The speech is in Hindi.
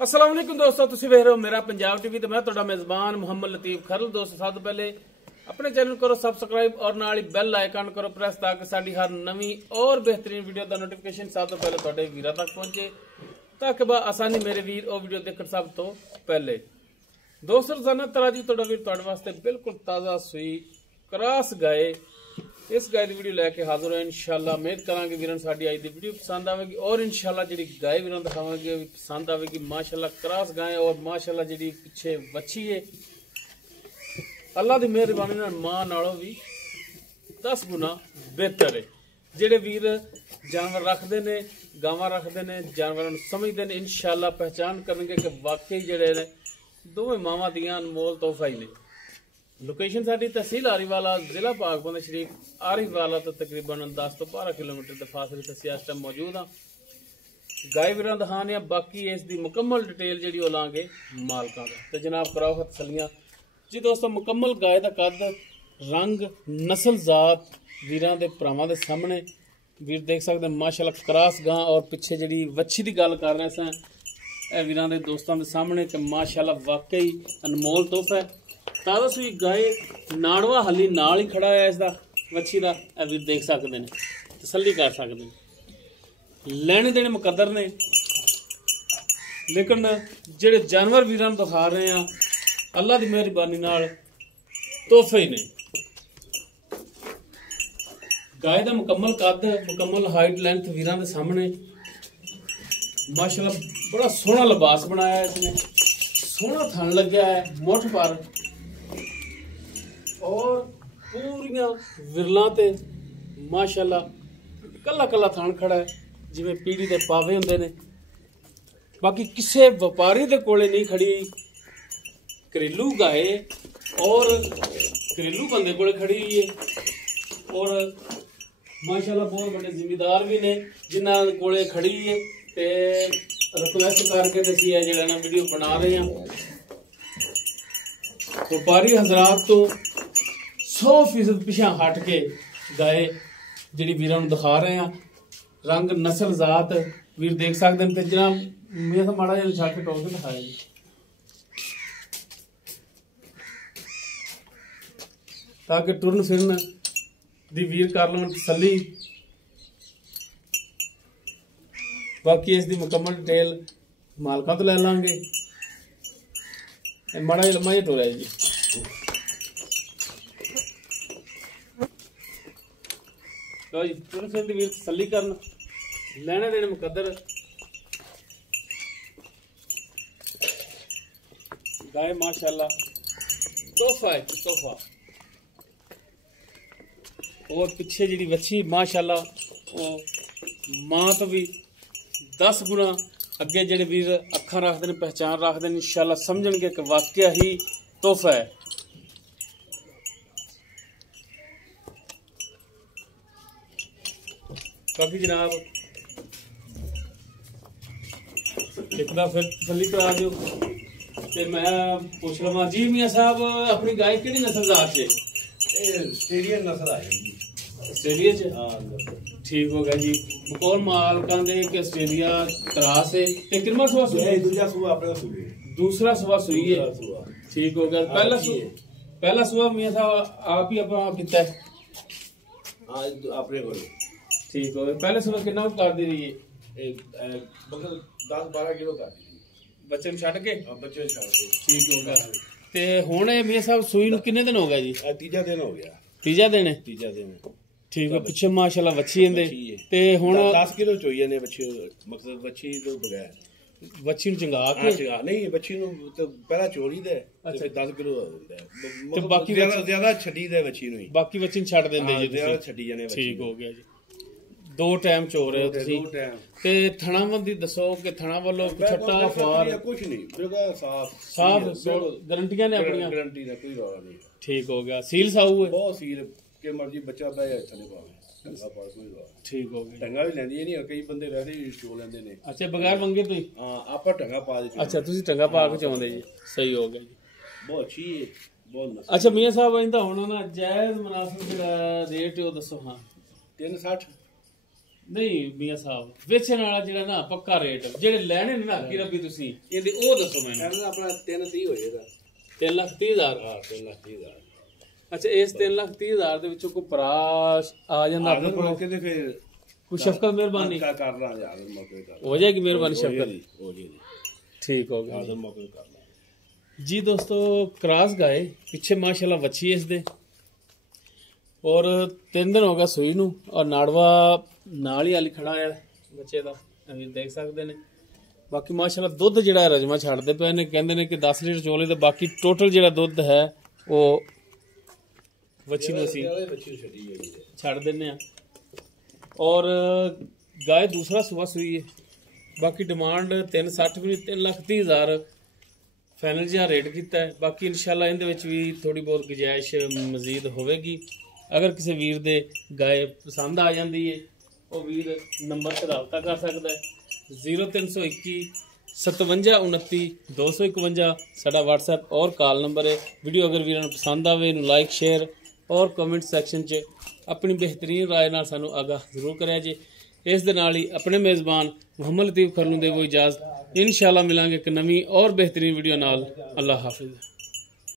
अस्सलाम वालेकुम दोस्तों, तुसी वेख रहे हो मेरा पंजाब टीवी ते मैं तुहाडा मेजबान मोहम्मद लतीफ खरल। दोस्तों सब तो पहले अपने चैनल करो सब्सक्राइब और नाल ही बेल आइकन करो प्रेस ताकि साडी हर नवी और बेहतरीन वीडियो का नोटिफिकेशन सब तो पहले तुहाडे वीरां तक पहुंचे ताकि बा आसानी मेरे वीर और वीडियो देखण सब तो पहले। दोस्तों रोजाना तराजी तुहाडा वीर तुहाडे वास्ते बिल्कुल ताज़ा सुई क्रॉस गाय इस गाय की वीडियो लैके हाजिर है। इंशाल्लाह उम्मीद करांगे वीरां साडी आज दी वीडियो पसंद आवेगी और इंशाल्लाह जी गाय वीरां दिखावांगे भी पसंद आवेगी। माशाल्लाह क्रॉस गाय और माशाल्लाह जी पिछे वच्छी है अल्लाह की मेहरबानी नाल मां नालों भी 10 गुना बेहतर है। जेडे वीर जानवर रखते ने गावां रखते ने जानवरों समझते हैं इंशाल्लाह पहचान करेंगे कि वाकई जेडे ने दोवें मावां दियां अनमोल तोहफा ही ने। लोकेशन साडी तहसील आरीवाला जिला पाकबंद शरीफ आरीवाला तो तकरीबन 10 तो 12 किलोमीटर के फासले से इस टाइम मौजूद हाँ। गाय वीरां दिखाने बाकी इसकी मुकम्मल डिटेल जी लाँगे मालकां दा ते जनाब कराओ हथ सलियां जी। दोस्तों मुकम्मल गाय का कद रंग नस्ल जात वीरां दे भरावां दे सामने वीर देख सकते माशाल्लाह क्रॉस गां और पिछे जी वच्छी की गल कर रहे स वीरां दे दोस्तों के सामने कि माशाल्लाह वाकई अनमोल तोहफा है। ताज़ा सुई गाय नाड़वा हली नाल ही खड़ा है इसका वच्छी का वीर देख सकते हैं तसल्ली कर सकते हैं। लेने देने मुकद्दर ने लेकिन जेडे जानवर वीरां दिखा रहे हैं अल्लाह की मेहरबानी नाल तोहफे ही ने। गाय का मुकम्मल कद मुकम्मल हाइट लेंथ वीरां दे सामने माशाल्लाह बड़ा सोहना लिबास बनाया इसने सोहना थन लग्या है मुठ पर और पूरियां विरलां ते माशाल्लाह कला कला थन खड़ा है जिवें पीढ़ी दे पावे हुंदे ने। बाकी किसी व्यापारी दे कोले नहीं खड़ी घरेलू गाय और घरेलू बंदे कोले खड़ी हुई है और माशाल्लाह बहुत बड़े जिम्मेदार भी ने जिन्हां कोले खड़ी है ते रिक्वेस्ट करके दसी है जेड़ा ना वीडियो बना रहे हैं। व्यापारी हजरात तो 100% पिछा हट के गाय जी वीरां दिखा रहे हैं रंग नस्ल जात वीर देख सकते हैं। जनाब मेरा माड़ा जिहा छड़ के टोक के दिखाया जी ताकि टुरन फिरन दी वीर कर लवन तसल्ली। बाकी इसकी मुकम्मल डिटेल मालकां तो लै लांगे। माड़ा जिहा लम्मा जिहा टोरा है जी लो जी टुरन फिरन दी वीर तसल्ली करन लेने देने मुकद्दर। गाय माशाल्लाह तोहफा है तोहफा और पिछे जी वच्छी माशाल्लाह वो मां तो भी 10 गुना अगे जेडे वीर अखा रखते हैं पहचान रखते हैं इंशाल्लाह समझणगे कि वाकया ही तोहफा है। बाकी जनाब एक बार फिर तसल्ली करा दो ते मैं पूछ लवा जी मियां साहब अपनी गाय किहड़ी नस्ल जात है? ऑस्ट्रेलियन नस्ल है जी ऑस्ट्रेलिया च हाँ ठीक हो गया जी। बकौल मालकां दे कि ऑस्ट्रेलिया क्रॉस है ते कितना सुबह सुई दूसरा सुबह अपने सुई दूसरा सुबह सुई है ठीक हो गया। पहला सुबह मियां साहब आप ही अपना कितना है आज अपने को ठीक हो गया। पहले सुबह कितना कर दी रही है? 10-12 किलो कर दी बच्चे छड़ के बच्चे छड़ के ठीक हो गया। ते हुण मियां साहब सुई नूं कितने दिन हो गया जी? तीजा दिन हो गया तीजा दिन है तीजा दिन ठीक है। पिछे माशाल्लाह वच्छी इंदे ते हुण 10 किलो चोई ने बच्चे मतलब बच्ची तो बगैर वच्छी नूं चंगा के नहीं बच्ची नूं तो पहला चोरी दे अच्छा 10 किलो होंदा ते बाकी ज्यादा छड्डी दे बच्ची नूं बाकी बच्ची छड़ देंदे जी ज्यादा छड्डी जाने ठीक हो गया जी। 2 टाइम चो रहे हो तुसी ते थणावल दी दसो कि थणा वालों छट्टा फार कुछ नहीं बिल्कुल साफ साफ गारंटियां ने अपनी गारंटी दा कोई रौला नहीं ठीक हो गया। सील साऊ है बहुत सील के मर्जी बच्चा पै जाए थले पावे टंगा पा कोई रौला ठीक हो गया। टंगा भी लेंदी नहीं कई बंदे रहते चो लेंदे ने अच्छा बगैर मंगे तो ही हां आपा टंगा पा दे अच्छा तुसी टंगा पा के चाहुंदे जी सही हो गया जी बहुत अच्छी है बहुत अच्छा मियां साहब इंदा हुण ना जायज मुनासिब रेट ओ दसो। हां 360 ਨਹੀਂ ਮੀਆਂ ਸਾਹਿਬ ਵੇਚਣ ਵਾਲਾ ਜਿਹੜਾ ਨਾ ਪੱਕਾ ਰੇਟ ਜਿਹੜੇ ਲੈਣੇ ਨੇ ਨਾ ਕੀ ਰੱਬੀ ਤੁਸੀਂ ਇਹਦੇ ਉਹ ਦੱਸੋ ਮੈਨੂੰ। ਇਹਨਾਂ ਦਾ ਆਪਣਾ 330 ਹੋ ਜਾਏਗਾ। 3,30,000। ਹਾਂ 3,30,000। ਅੱਛਾ ਇਸ 3,30,000 ਦੇ ਵਿੱਚੋਂ ਕੋਈ ਪਰਾਸ਼ ਆ ਜਾਂਦਾ ਆਪਣੇ ਕੋਲ ਮੌਕੇ ਤੇ ਫਿਰ ਕੋਈ ਸ਼ਫਕਤ ਮਿਹਰਬਾਨੀ ਕਰ ਲਾ ਯਾਰ ਮੌਕੇ ਕਰ ਹੋ ਜਾਏਗੀ ਮਿਹਰਬਾਨੀ ਸ਼ਫਕਤ। ਹੋ ਜਾਏਗੀ ਠੀਕ ਹੋ ਗਿਆ ਆਦਰ ਮੌਕੇ ਕਰ ਲਾ ਜੀ। ਦੋਸਤੋ ਕ੍ਰਾਸ ਗਾਏ ਪਿੱਛੇ ਮਾਸ਼ਾਅੱਲਾ ਵੱਛੀ ਇਸ ਦੇ ਔਰ 3 ਦਿਨ ਹੋ ਗਿਆ ਸੂਈ ਨੂੰ ਔਰ ਨਾੜਵਾ ਨਾਲ ਹੀ ਆਲੀ ਖੜਾ ਹੈ ਬੱਚੇ ਦਾ ਅभी ਦੇਖ ਸਕਦੇ ਨੇ। ਬਾਕੀ ਮਾਸ਼ਾਅੱਲਾ ਦੁੱਧ ਜਿਹੜਾ ਰਜਮਾ ਛੱਡਦੇ ਪਏ ਨੇ ਕਹਿੰਦੇ ਨੇ ਕਿ 10 ਲੀਟਰ ਚੋਲੇ ਤੇ ਬਾਕੀ ਟੋਟਲ ਜਿਹੜਾ ਦੁੱਧ ਹੈ ਉਹ ਵੱਛੀ ਨੂੰ ਅਸੀਂ ਛੱਡ ਦਿੰਨੇ ਆ। ਔਰ ਗਾय दूसरा सुबह सुई है। बाकी डिमांड 360 भी 3,30,000 फाइनल जिहा रेट किया है। बाकी इंशाल्लाह इहदे विच भी थोड़ी बहुत गुजाइश मजीद होगी। अगर किसी वीर दे गाय पसंद आ जाती है वो वीर नंबर से रब्ता कर सकता है 0321 57 29 251 साडा WhatsApp और कॉल नंबर है। वीडियो अगर वीरां नूं पसंद आवे इहनूं लाइक शेयर और कमेंट सैक्शन च अपनी बेहतरीन राय नाल सानू आगाह जरूर करिया जे। इस दे नाल ही अपने मेज़बान मुहम्मद लतीफ़ खरलू दे वो इजाज़त। इंशाअल्लाह मिलांगे एक नवी और बेहतरीन वीडियो नाल। अल्लाह हाफिज़।